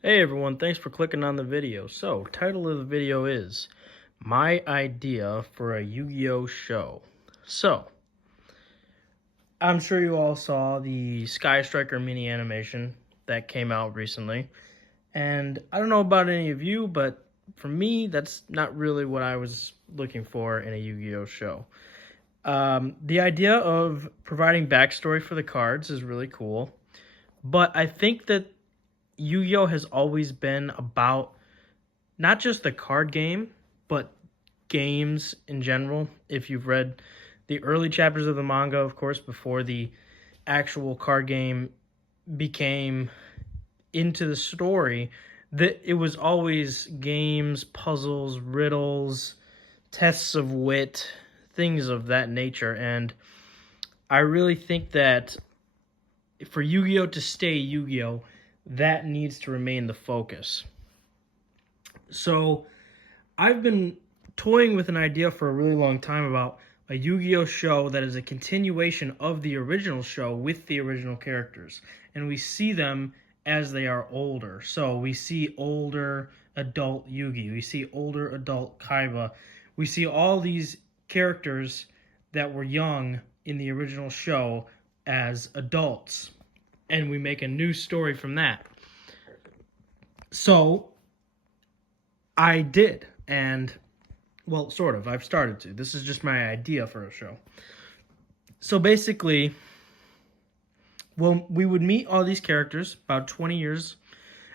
Hey everyone, thanks for clicking on the video. So, title of the video is My Idea for a Yu-Gi-Oh! Show. So, I'm sure you all saw the Sky Striker mini animation that came out recently. And I don't know about any of you, but for me, that's not really what I was looking for in a Yu-Gi-Oh! Show. The idea of providing backstory for the cards is really cool, but I think that Yu-Gi-Oh! Has always been about not just the card game, but games in general. If you've read the early chapters of the manga, of course, before the actual card game became into the story, that it was always games, puzzles, riddles, tests of wit, things of that nature. And I really think that for Yu-Gi-Oh! To stay Yu-Gi-Oh!, that needs to remain the focus. So I've been toying with an idea for a really long time about a Yu-Gi-Oh! Show that is a continuation of the original show with the original characters. And we see them as they are older. So we see older adult Yugi. We see older adult Kaiba. We see all these characters that were young in the original show as adults. And we make a new story from that. So I did. And well, sort of. I've started to. This is just my idea for a show. So basically, well, we would meet all these characters about 20 years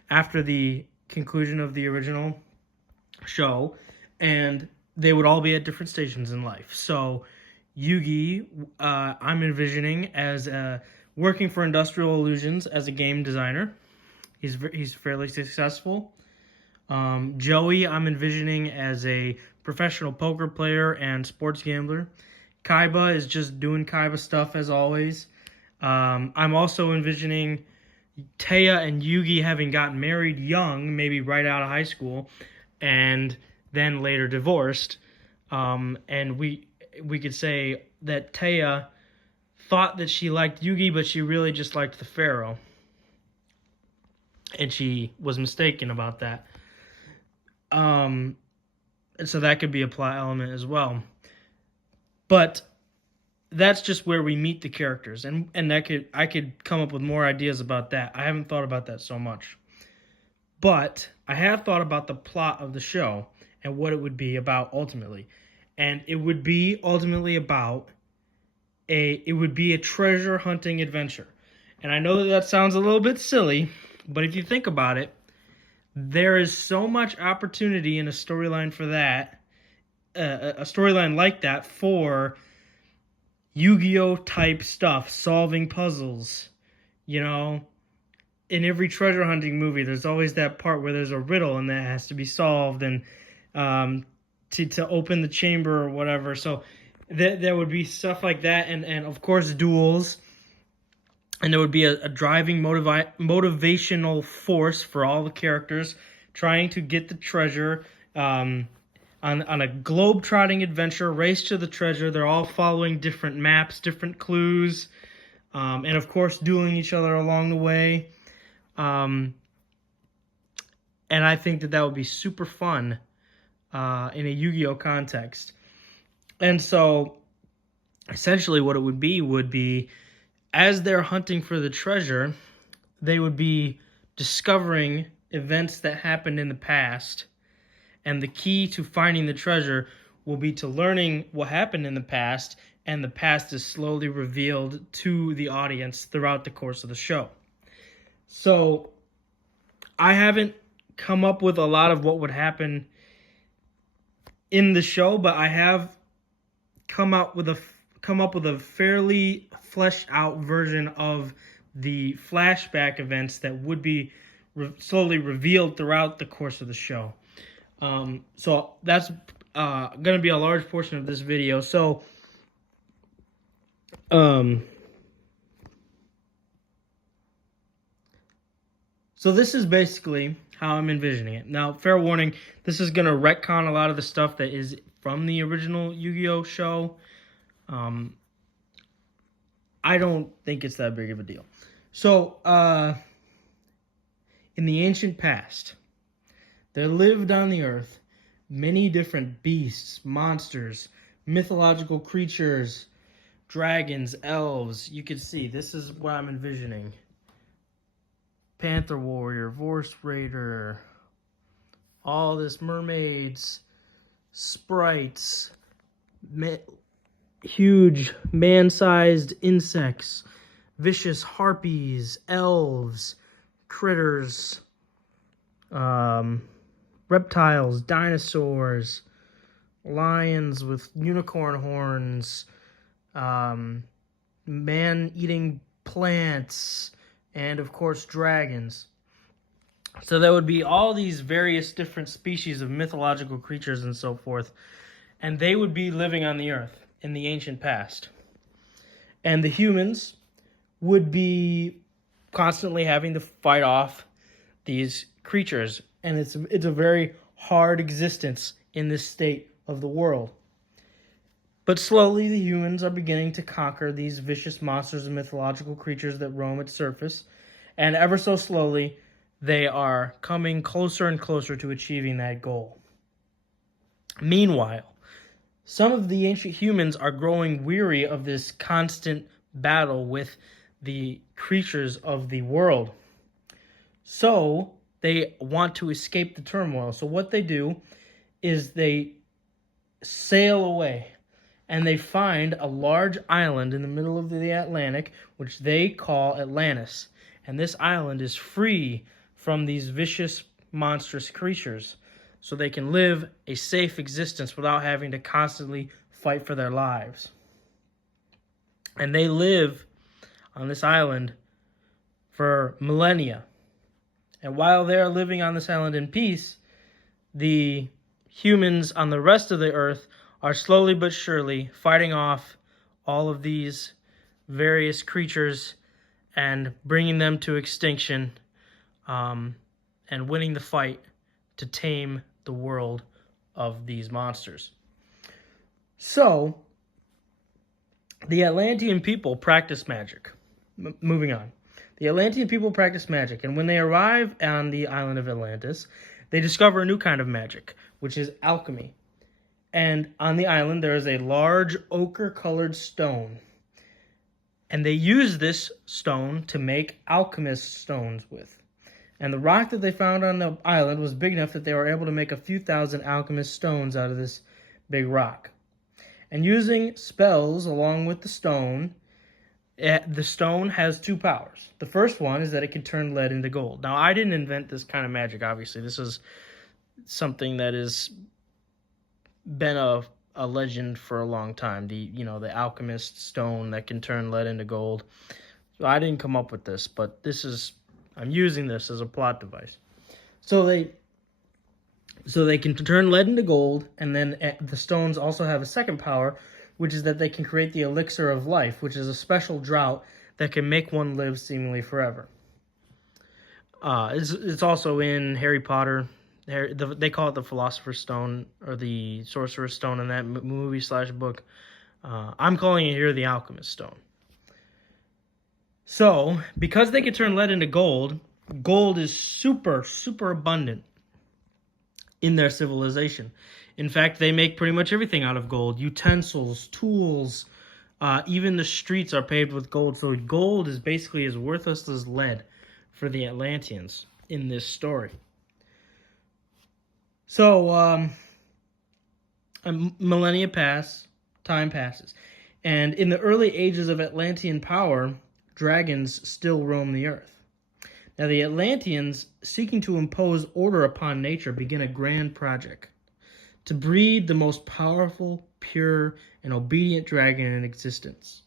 after the conclusion of the original show, and they would all be at different stations in life. So Yugi, I'm envisioning as working for Industrial Illusions as a game designer. He's fairly successful. Joey, I'm envisioning as a professional poker player and sports gambler. Kaiba is just doing Kaiba stuff as always. I'm also envisioning Taya and Yugi having gotten married young, maybe right out of high school, and then later divorced. And we could say that Taya thought that she liked Yugi, but she really just liked the Pharaoh, and she was mistaken about that. And so that could be a plot element as well. But that's just where we meet the characters, and I could come up with more ideas about that. I haven't thought about that so much, but I have thought about the plot of the show and what it would be about ultimately, and it would be ultimately about a treasure hunting adventure. And I know that sounds a little bit silly, but if you think about it, there is so much opportunity in a storyline for that, a storyline like that for Yu-Gi-Oh type stuff, solving puzzles. You know, in every treasure hunting movie, there's always that part where there's a riddle and that has to be solved, and to open the chamber or whatever. So there would be stuff like that, and of course duels. And there would be a driving motivational force for all the characters trying to get the treasure, on a globe-trotting adventure, race to the treasure. They're all following different maps, different clues, and of course dueling each other along the way. And I think that would be super fun in a Yu-Gi-Oh context. And so essentially what it would be as they're hunting for the treasure, they would be discovering events that happened in the past. And the key to finding the treasure will be to learning what happened in the past, and the past is slowly revealed to the audience throughout the course of the show. So I haven't come up with a lot of what would happen in the show, but I have come up with a fairly fleshed out version of the flashback events that would be slowly revealed throughout the course of the show. So that's going to be a large portion of this video. So this is basically how I'm envisioning it. Now, fair warning, this is going to retcon a lot of the stuff that is from the original Yu-Gi-Oh! Show. I don't think it's that big of a deal. So, In the ancient past, there lived on the earth many different beasts, monsters, mythological creatures, dragons, elves. You can see, this is what I'm envisioning. Panther warrior, Vorse raider, all this mermaids, sprites, huge man-sized insects, vicious harpies, elves, critters, reptiles, dinosaurs, lions with unicorn horns, man-eating plants, and of course dragons. So there would be all these various different species of mythological creatures and so forth, and they would be living on the earth in the ancient past. And the humans would be constantly having to fight off these creatures, and it's a very hard existence in this state of the world. But slowly the humans are beginning to conquer these vicious monsters and mythological creatures that roam its surface, and ever so slowly they are coming closer and closer to achieving that goal. Meanwhile, some of the ancient humans are growing weary of this constant battle with the creatures of the world. So they want to escape the turmoil. So what they do is they sail away, and they find a large island in the middle of the Atlantic, which they call Atlantis. And this island is free from these vicious, monstrous creatures, so they can live a safe existence without having to constantly fight for their lives. And they live on this island for millennia. And while they're living on this island in peace, the humans on the rest of the earth are slowly but surely fighting off all of these various creatures and bringing them to extinction, and winning the fight to tame the world of these monsters. So, the Atlantean people practice magic. Moving on. The Atlantean people practice magic, and when they arrive on the island of Atlantis, they discover a new kind of magic, which is alchemy. And on the island, there is a large ochre-colored stone. And they use this stone to make alchemist stones with. And the rock that they found on the island was big enough that they were able to make a few thousand alchemist stones out of this big rock. And using spells along with the stone has two powers. The first one is that it can turn lead into gold. Now, I didn't invent this kind of magic, obviously. This is something that has been a legend for a long time. The alchemist stone that can turn lead into gold. So I didn't come up with this, but I'm using this as a plot device. So they can turn lead into gold, and then the stones also have a second power, which is that they can create the elixir of life, which is a special drought that can make one live seemingly forever. It's also in Harry Potter. They call it the Philosopher's Stone or the Sorcerer's Stone in that movie/book. I'm calling it here the Alchemist Stone. So, because they can turn lead into gold, gold is super, super abundant in their civilization. In fact, they make pretty much everything out of gold. Utensils, tools, even the streets are paved with gold. So gold is basically as worthless as lead for the Atlanteans in this story. So, millennia pass, time passes. And in the early ages of Atlantean power, dragons still roam the earth. Now, the Atlanteans, seeking to impose order upon nature, begin a grand project to breed the most powerful, pure, and obedient dragon in existence.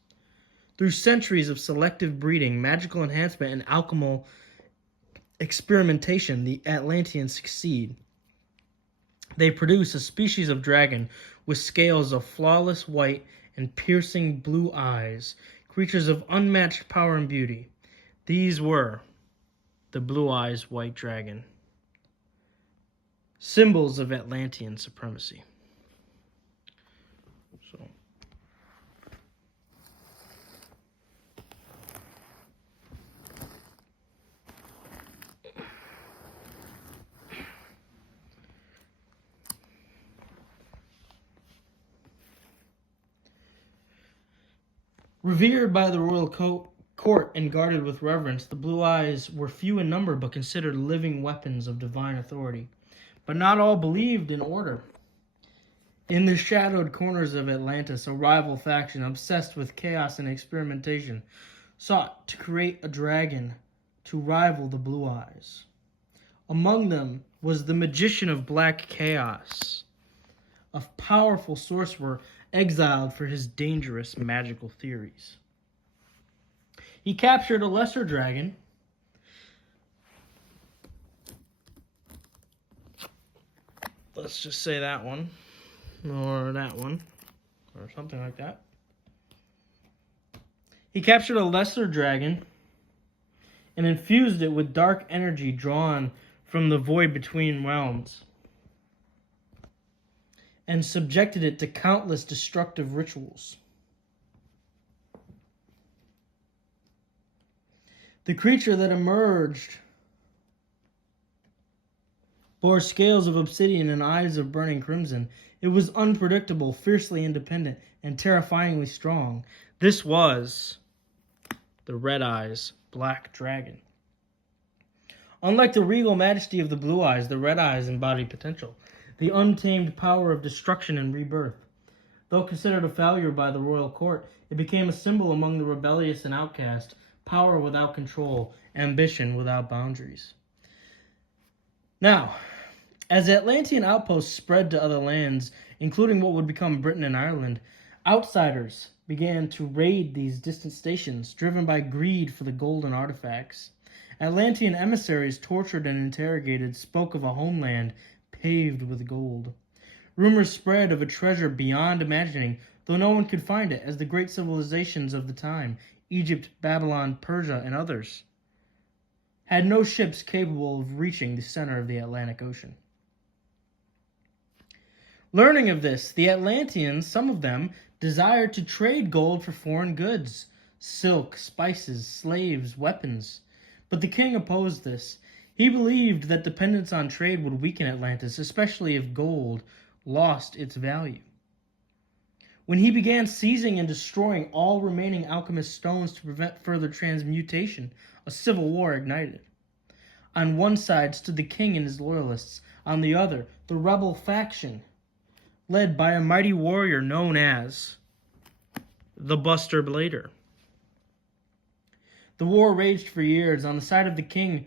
Through centuries of selective breeding, magical enhancement, and alchemical experimentation, the Atlanteans succeed. They produce a species of dragon with scales of flawless white and piercing blue eyes, creatures of unmatched power and beauty. These were the Blue Eyes White Dragon, symbols of Atlantean supremacy. So, Revered by the royal court and guarded with reverence, the blue eyes were few in number but considered living weapons of divine authority. But not all believed in order. In the shadowed corners of Atlantis, a rival faction obsessed with chaos and experimentation sought to create a dragon to rival the Blue Eyes. Among them was the magician of black chaos, a powerful sorcerer exiled for his dangerous magical theories. He captured a lesser dragon, let's just say that one, or that one, or something like that. He captured a lesser dragon and infused it with dark energy drawn from the void between realms, and subjected it to countless destructive rituals. The creature that emerged bore scales of obsidian and eyes of burning crimson. It was unpredictable, fiercely independent, and terrifyingly strong. This was the Red Eyes Black Dragon. Unlike the regal majesty of the Blue Eyes, the Red Eyes embodied potential, the untamed power of destruction and rebirth. Though considered a failure by the royal court, it became a symbol among the rebellious and outcast, power without control, ambition without boundaries. Now, as Atlantean outposts spread to other lands, including what would become Britain and Ireland, outsiders began to raid these distant stations, driven by greed for the golden artifacts. Atlantean emissaries, tortured and interrogated, spoke of a homeland paved with gold. Rumors spread of a treasure beyond imagining, though no one could find it, as the great civilizations of the time, Egypt, Babylon, Persia, and others, had no ships capable of reaching the center of the Atlantic Ocean. Learning of this, the Atlanteans, some of them, desired to trade gold for foreign goods, silk, spices, slaves, weapons. But the king opposed this. He believed that dependence on trade would weaken Atlantis, especially if gold lost its value. When he began seizing and destroying all remaining alchemist stones to prevent further transmutation, a civil war ignited. On one side stood the king and his loyalists. On the other, the rebel faction, led by a mighty warrior known as the Buster Blader. The war raged for years. On the side of the king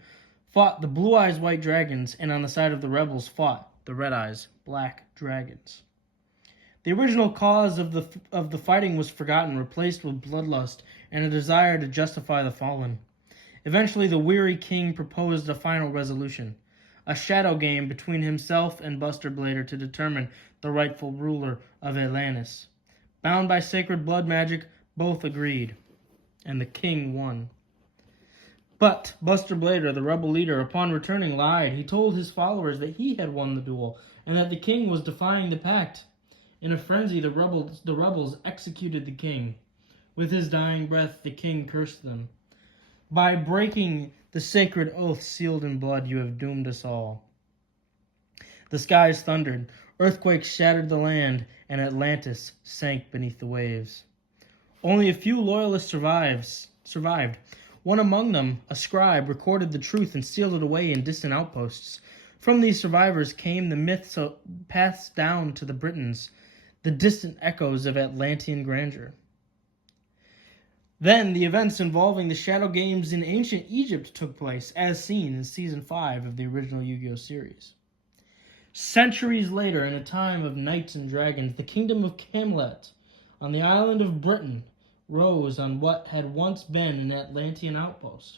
fought the Blue Eyes White Dragons, and on the side of the rebels fought the Red Eyes Black Dragons. The original cause of the fighting was forgotten, replaced with bloodlust and a desire to justify the fallen. Eventually, the weary king proposed a final resolution, a shadow game between himself and Buster Blader to determine the rightful ruler of Atlantis. Bound by sacred blood magic, both agreed, and the king won. But Buster Blader, the rebel leader, upon returning, lied. He told his followers that he had won the duel and that the king was defying the pact. In a frenzy, the rebels executed the king. With his dying breath, the king cursed them. By breaking the sacred oath sealed in blood, you have doomed us all. The skies thundered, earthquakes shattered the land, and Atlantis sank beneath the waves. Only a few loyalists survived. One among them, a scribe, recorded the truth and sealed it away in distant outposts. From these survivors came the myths passed down to the Britons, the distant echoes of Atlantean grandeur. Then the events involving the Shadow Games in ancient Egypt took place, as seen in Season 5 of the original Yu-Gi-Oh! Series. Centuries later, in a time of knights and dragons, the kingdom of Camelot, on the island of Britain, rose on what had once been an Atlantean outpost.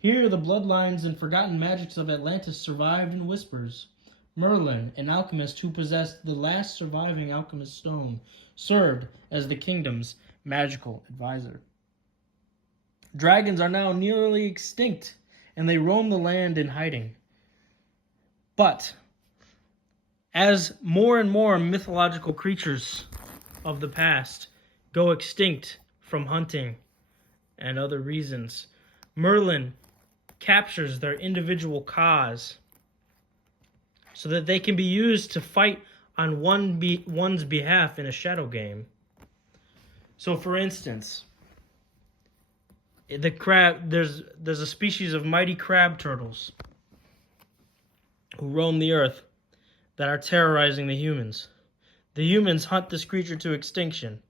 Here, the bloodlines and forgotten magics of Atlantis survived in whispers. Merlin, an alchemist who possessed the last surviving alchemist stone, served as the kingdom's magical advisor. Dragons are now nearly extinct, and they roam the land in hiding. But as more and more mythological creatures of the past go extinct from hunting and other reasons, Merlin captures their individual cause so that they can be used to fight on one's behalf in a shadow game. So, for instance, The crab, there's a species of mighty crab turtles who roam the earth that are terrorizing the humans. The humans hunt this creature to extinction.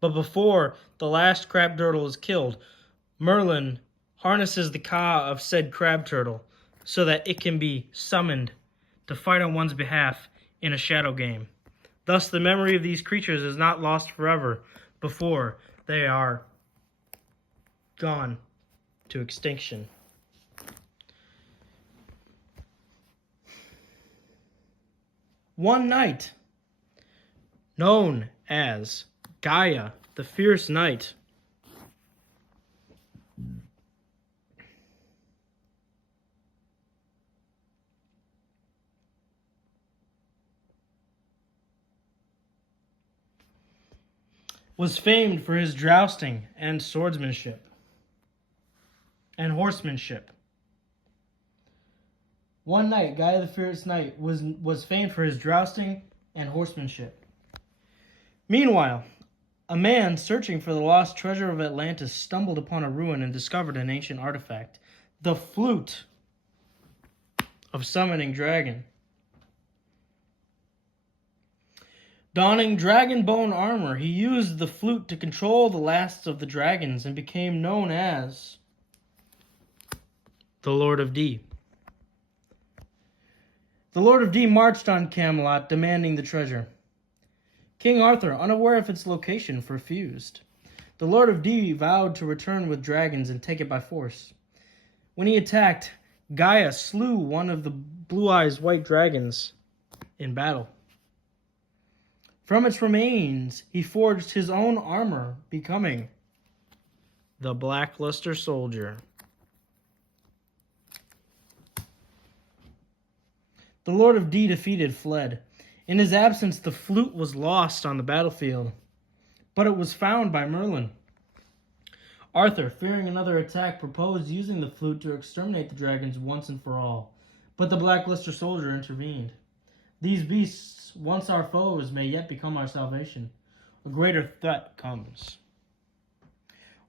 But before the last crab turtle is killed, Merlin harnesses the Ka of said crab turtle so that it can be summoned to fight on one's behalf in a shadow game. Thus, the memory of these creatures is not lost forever before they are gone to extinction. One night, known as Gaia, the Fierce Night, was famed for his jousting and swordsmanship and horsemanship. One night, Gaia the Fierce Night was famed for his jousting and horsemanship. Meanwhile, a man searching for the lost treasure of Atlantis stumbled upon a ruin and discovered an ancient artifact, the flute of summoning dragon. Donning dragon bone armor, he used the flute to control the last of the dragons and became known as the Lord of D. The Lord of D marched on Camelot, demanding the treasure. King Arthur, unaware of its location, refused. The Lord of D vowed to return with dragons and take it by force. When he attacked, Gaia slew one of the Blue Eyes white dragons in battle. From its remains, he forged his own armor, becoming the Blackluster Soldier. The Lord of D defeated fled. In his absence, the flute was lost on the battlefield, but it was found by Merlin. Arthur, fearing another attack, proposed using the flute to exterminate the dragons once and for all, but the Blackluster Soldier intervened. These beasts, once our foes, may yet become our salvation. A greater threat comes.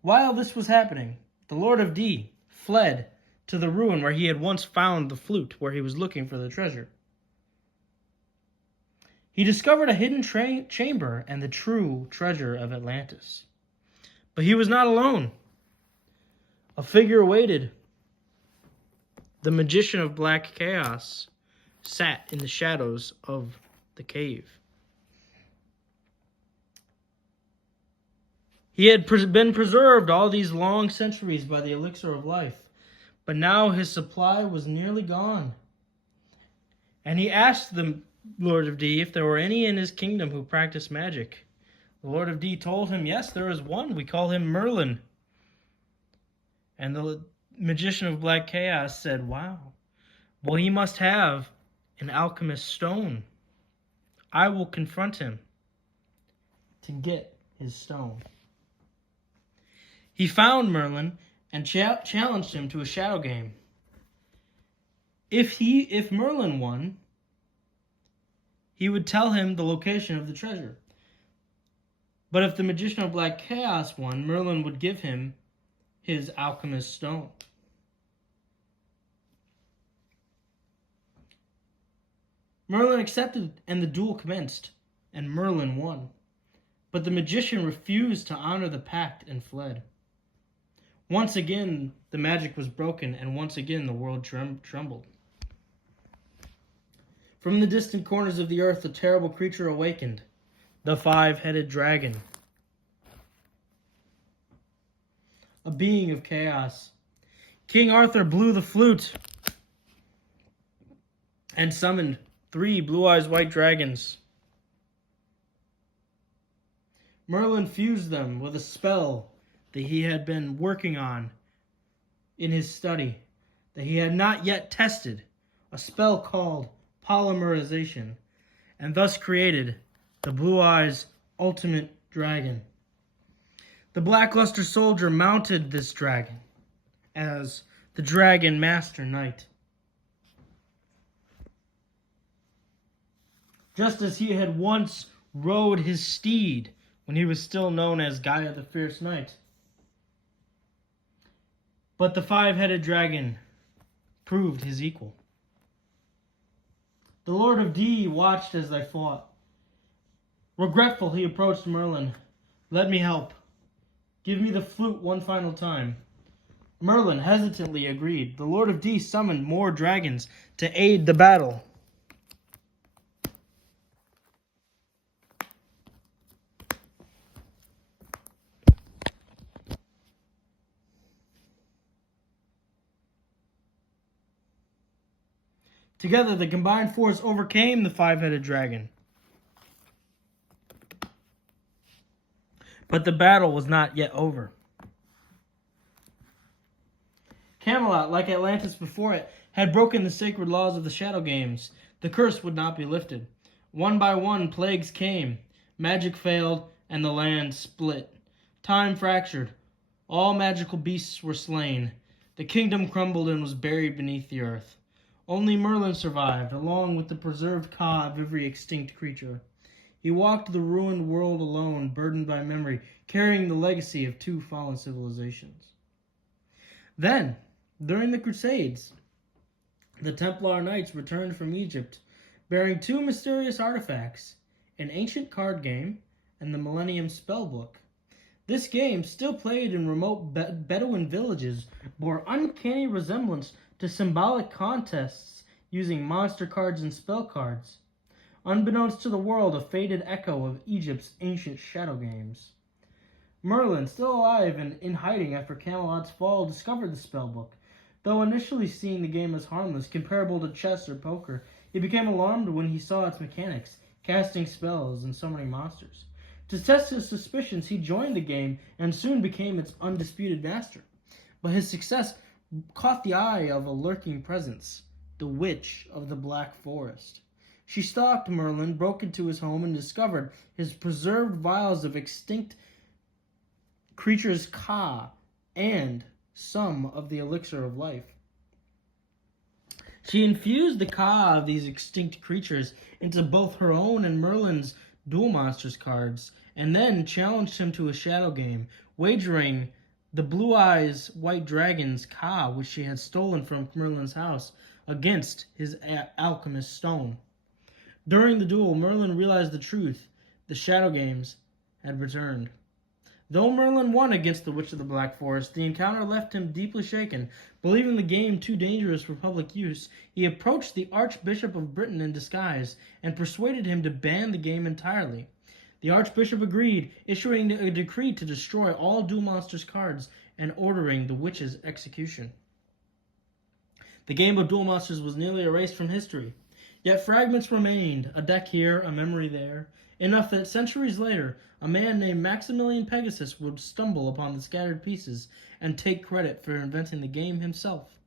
While this was happening, the Lord of D fled to the ruin where he had once found the flute, where he was looking for the treasure. He discovered a hidden chamber and the true treasure of Atlantis. But he was not alone. A figure waited. The magician of black chaos sat in the shadows of the cave. He had been preserved all these long centuries by the elixir of life, but now his supply was nearly gone. And he asked the Lord of D if there were any in his kingdom who practiced magic. The Lord of D told him, yes, there is one. We call him Merlin. And the magician of black chaos said, wow, well, he must have an alchemist's stone. I will confront him to get his stone. He found Merlin and challenged him to a shadow game. If Merlin won, he would tell him the location of the treasure. But if the magician of black chaos won, Merlin would give him his alchemist's stone. Merlin accepted, and the duel commenced, and Merlin won. But the magician refused to honor the pact and fled. Once again, the magic was broken, and once again the world trembled. From the distant corners of the earth, a terrible creature awakened, the five-headed dragon, a being of chaos. King Arthur blew the flute and summoned 3 blue-eyes white dragons. Merlin fused them with a spell that he had been working on in his study, that he had not yet tested, a spell called polymerization, and thus created the Blue Eyes Ultimate Dragon. The Blackluster Soldier mounted this dragon as the Dragon Master Knight. Just as he had once rode his steed when he was still known as Gaia the Fierce Knight. But the five-headed dragon proved his equal. The Lord of D watched as they fought. Regretful, he approached Merlin. "Let me help. Give me the flute one final time." Merlin hesitantly agreed. The Lord of D summoned more dragons to aid the battle. Together, the combined force overcame the five-headed dragon. But the battle was not yet over. Camelot, like Atlantis before it, had broken the sacred laws of the Shadow Games. The curse would not be lifted. One by one, plagues came. Magic failed, and the land split. Time fractured. All magical beasts were slain. The kingdom crumbled and was buried beneath the earth. Only Merlin survived, along with the preserved Ka of every extinct creature. He walked the ruined world alone, burdened by memory, carrying the legacy of two fallen civilizations. Then, during the Crusades, the Templar Knights returned from Egypt, bearing two mysterious artifacts, an ancient card game and the Millennium Spellbook. This game, still played in remote Bedouin villages, bore uncanny resemblance to symbolic contests using monster cards and spell cards. Unbeknownst to the world, a faded echo of Egypt's ancient Shadow Games. Merlin, still alive and in hiding after Camelot's fall, discovered the spellbook. Though initially seeing the game as harmless, comparable to chess or poker, he became alarmed when he saw its mechanics, casting spells and summoning monsters. To test his suspicions, he joined the game and soon became its undisputed master. But his success caught the eye of a lurking presence, the Witch of the Black Forest. She stalked Merlin, broke into his home, and discovered his preserved vials of extinct creatures Ka and some of the elixir of life. She infused the Ka of these extinct creatures into both her own and Merlin's Duel Monsters cards, and then challenged him to a shadow game, wagering the Blue Eyes White Dragon's Ka, which she had stolen from Merlin's house, against his alchemist stone. During the duel, Merlin realized the truth. The Shadow Games had returned. Though Merlin won against the Witch of the Black Forest, the encounter left him deeply shaken. Believing the game too dangerous for public use, he approached the Archbishop of Britain in disguise and persuaded him to ban the game entirely. The Archbishop agreed, issuing a decree to destroy all Duel Monsters cards and ordering the witch's execution. The game of Duel Monsters was nearly erased from history. Yet fragments remained, a deck here, a memory there, enough that centuries later, a man named Maximilian Pegasus would stumble upon the scattered pieces and take credit for inventing the game himself.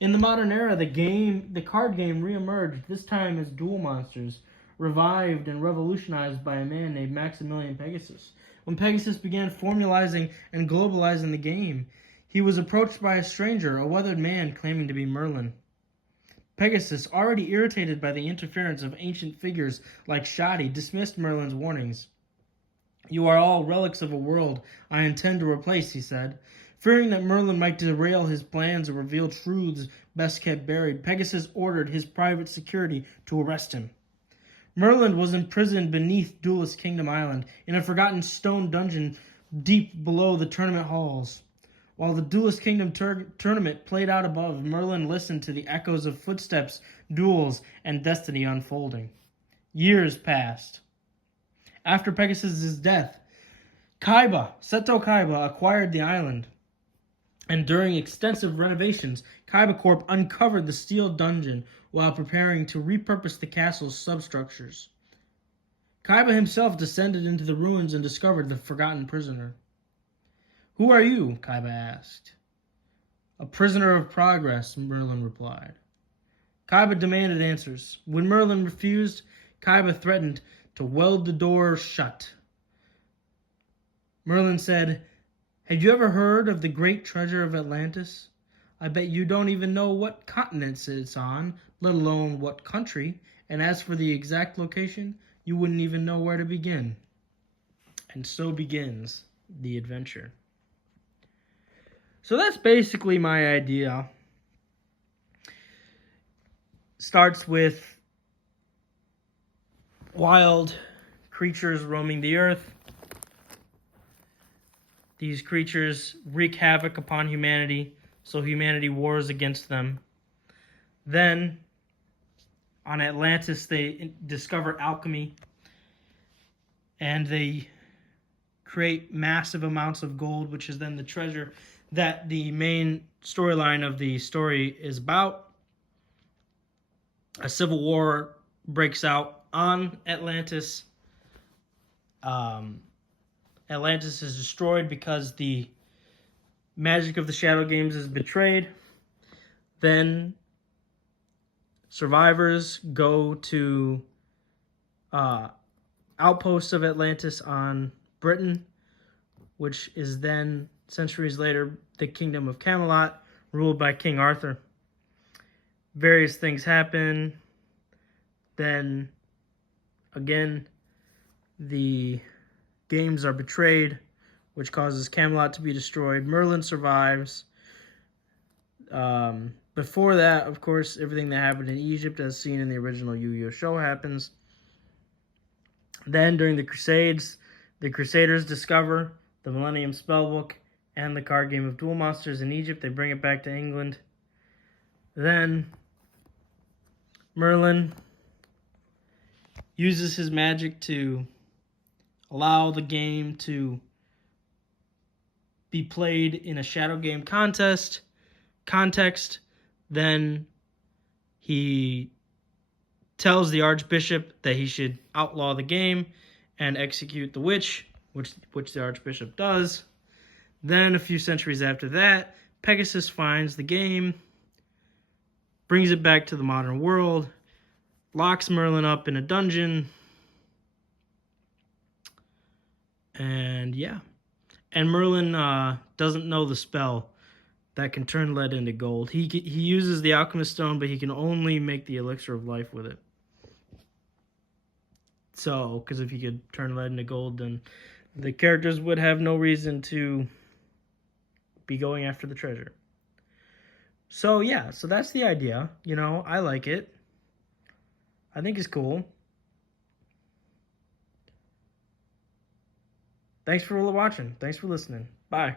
In the modern era, the card game reemerged, this time as Duel Monsters, revived and revolutionized by a man named Maximilian Pegasus. When Pegasus began formalizing and globalizing the game, he was approached by a stranger, a weathered man claiming to be Merlin. Pegasus, already irritated by the interference of ancient figures like Shadi, dismissed Merlin's warnings. "You are all relics of a world I intend to replace," he said. Fearing that Merlin might derail his plans or reveal truths best kept buried, Pegasus ordered his private security to arrest him. Merlin was imprisoned beneath Duelist Kingdom Island in a forgotten stone dungeon deep below the tournament halls. While the Duelist Kingdom tournament played out above, Merlin listened to the echoes of footsteps, duels, and destiny unfolding. Years passed. After Pegasus' death, Seto Kaiba acquired the island, and during extensive renovations, Kaiba Corp uncovered the steel dungeon while preparing to repurpose the castle's substructures. Kaiba himself descended into the ruins and discovered the forgotten prisoner. "Who are you?" Kaiba asked. "A prisoner of progress," Merlin replied. Kaiba demanded answers. When Merlin refused, Kaiba threatened to weld the door shut. Merlin said, "Have you ever heard of the great treasure of Atlantis? I bet you don't even know what continent it's on, let alone what country, and as for the exact location, you wouldn't even know where to begin." And so begins the adventure. So that's basically my idea. Starts with wild creatures roaming the earth. These creatures wreak havoc upon humanity, so humanity wars against them. Then, on Atlantis, they discover alchemy, and they create massive amounts of gold, which is then the treasure that the main storyline of the story is about. A civil war breaks out on Atlantis. Atlantis is destroyed because the magic of the Shadow Games is betrayed. Then survivors go to outposts of Atlantis on Britain, which is then, centuries later, the Kingdom of Camelot, ruled by King Arthur. Various things happen. Then, again, the games are betrayed, which causes Camelot to be destroyed. Merlin survives. Before that, of course, everything that happened in Egypt, as seen in the original Yu-Gi-Oh! Show, happens. Then, during the Crusades, the Crusaders discover the Millennium Spellbook and the card game of Duel Monsters in Egypt. They bring it back to England. Then, Merlin uses his magic to allow the game to be played in a Shadow Game context. Then he tells the Archbishop that he should outlaw the game and execute the witch, which the Archbishop does. Then, a few centuries after that, Pegasus finds the game, brings it back to the modern world, locks Merlin up in a dungeon, and yeah. And Merlin doesn't know the spell that can turn lead into gold. He uses the Alchemist Stone, but he can only make the Elixir of Life with it. So, because if he could turn lead into gold, then the characters would have no reason to be going after the treasure. So, yeah, so that's the idea. You know, I like it. I think it's cool. Thanks for watching. Thanks for listening. Bye.